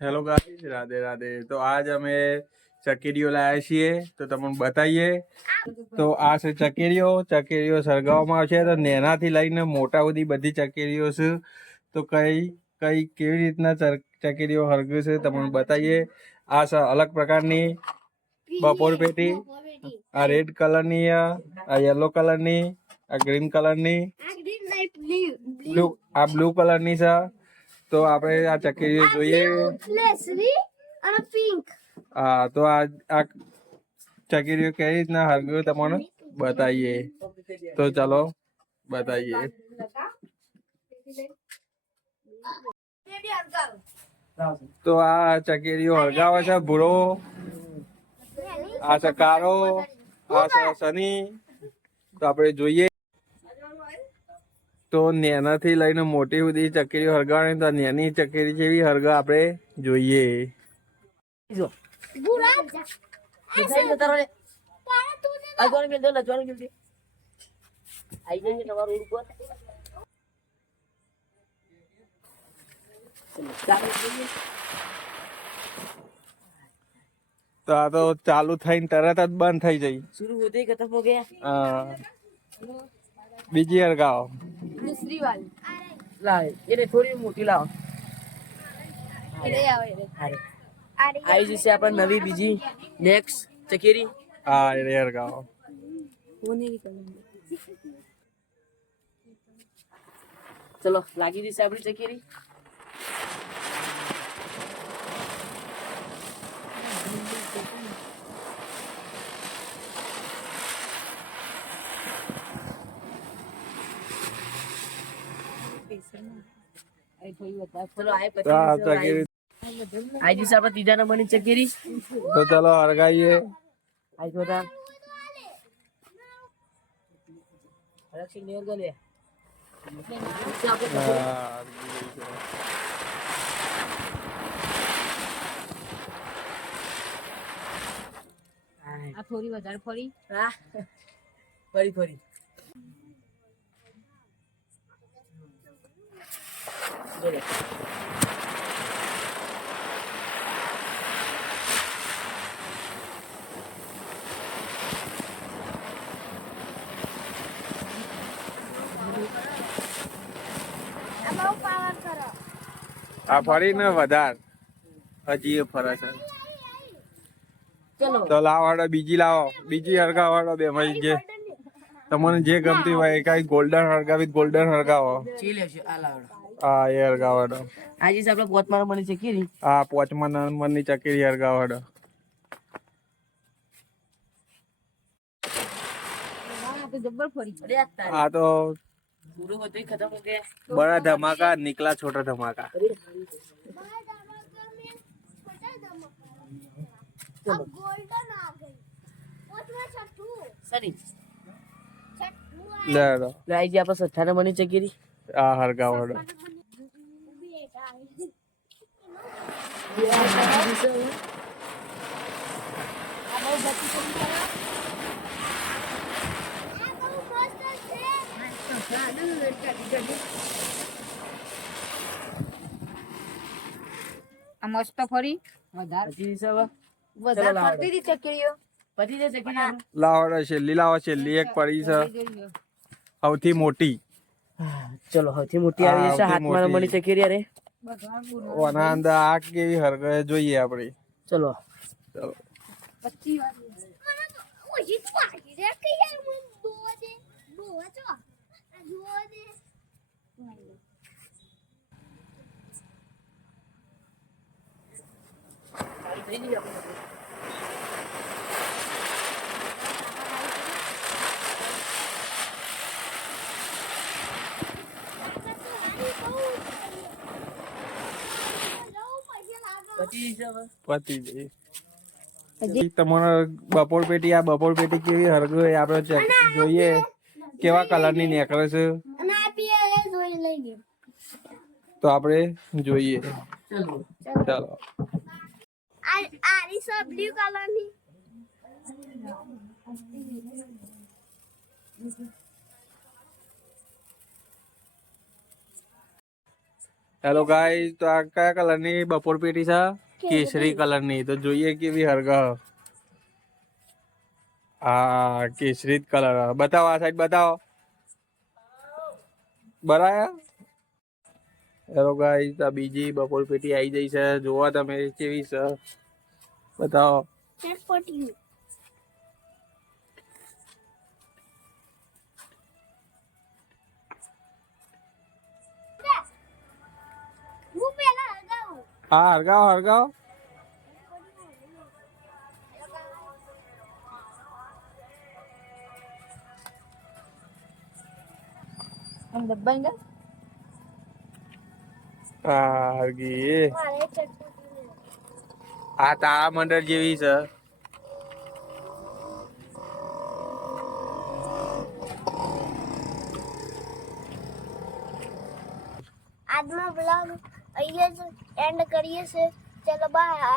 Hello guys, Radhe Radhe. તો આજ અમે ચકેરીઓ લાયા છીએ, તો તમને બતાવીએ। તો આ છે ચકેરીઓ સળગાવવામાં આવશે। તો નેનાથી લઈને મોટા સુધી બધી ચકેરીઓ છે। તો કેવી રીતના ચકેરીઓ હળગે છે તમને બતાવીએ। આ છે અલગ પ્રકારની બપોર પેટી। આ રેડ કલરની, આ યલો કલરની, આ ગ્રીન કલરની, બ્લુ કલરની છે। તો આપણે આ ચકેરીઓ જોઈએ। હા, તો આ ચકેરીઓ કેવી રીતના હળગે તમને બતાવીએ। તો ચલો બતાવીએ। તો આ ચકેરીઓ હળગાવે છે ભૂરો, આ છે કારો, આ છે સની। તો આપણે જોઈએ। તો નેનાથી લઈને મોટી સુધી ચકેરીઓ હળગાવવાની। તો નેની ચકેરી જેવી હળગે આપણે જોઈએ। તો આ તો ચાલુ થઈને તરત જ બંધ થઈ જાય। शुरू होते ही खत्म हो गया। હા, બીજી હળગાવો। दूसरी वाली लाओ, ये थोड़ी मोटी लाओ। आई जैसे अपन नवी बीजी नेक्स्ट चकेरी। હા, એ હળગાવો। चलो लागी दी साबड़ी चकेरी। चलो आए તો આ ચકેરી आई जैसे अपन तीजा नंबर ની चकेरी। તો ચલો હળગાઈએ। आई छोटा रक्षी नियर गले હા, આ થોડી વધારે ફરી। હા, ફરી ફરી બોલે। આ ફરી ને વધાર હજી એ ફરે છે। ચલો તો લાવો, બીજી લાવો, બીજી હળગાવો। બે ભાઈ જે તમને જે ગમતી હોય કઈ ગોલ્ડન હળગાવી ગોલ્ડન હળગાવો। ચી લેશે આ લાવડો। હા, એ હળગાવો। આજે આપણે પોતમાર મની ચકેરી। હા, 5મા નંબરની ચકેરી હળગાવો। તો જબ્બર ફરી। અરે આ તો પૂરો હોતે ही खत्म हो गया। बड़ा धमाका निकला छोटा धमाका। चलो सनी ले लो। आई जी आप 18 मनी चकेरी। આ હળગાવો। મસ્ત ફરી વધારે ફરતી હતી ચકેરીઓ પતી જાય ચકેરી। લાવો, છેલ્લી લાવો। છેલ્લી એક પડી છે સૌથી મોટી। ચલો સૌથી મોટી આવી જશે હાથમાં મળી ચકેરી। અરે ઓના અંદર આ કેવી હળગે જોઈએ આપણે। ચલો ચલો પતી ગઈ। તમારે બપોર પેટી, આ બપોર પેટી કેવી હળગે આપણે જોઈએ। કેવા કલરની નીકળે છે તો આપણે જોઈએ। ચાલો બ્લુ કલરની હેલો ગાઈસ, તો આ કયા કલરની બપોર પેટી છે? કેસરી કલરની. તો જોઈએ કેવી હરગા. હા, કેસરી કલર. બતાવો આ સાઈડ બતાવો. બરાબર. હેલો ગાઈસ, આ બીજી બપોર પેટી આવી જઈ છે. જોવા તમે કેવી છે બતાવો. હા, હરગાવો હરગાવો. આમ દબાઈ ગયો. હા, હરગી. આ તારા મંડળ જેવી છે. આજનો બ્લોગ અહીંયા જ એન્ડ કરીએ છીએ. ચલો બાય.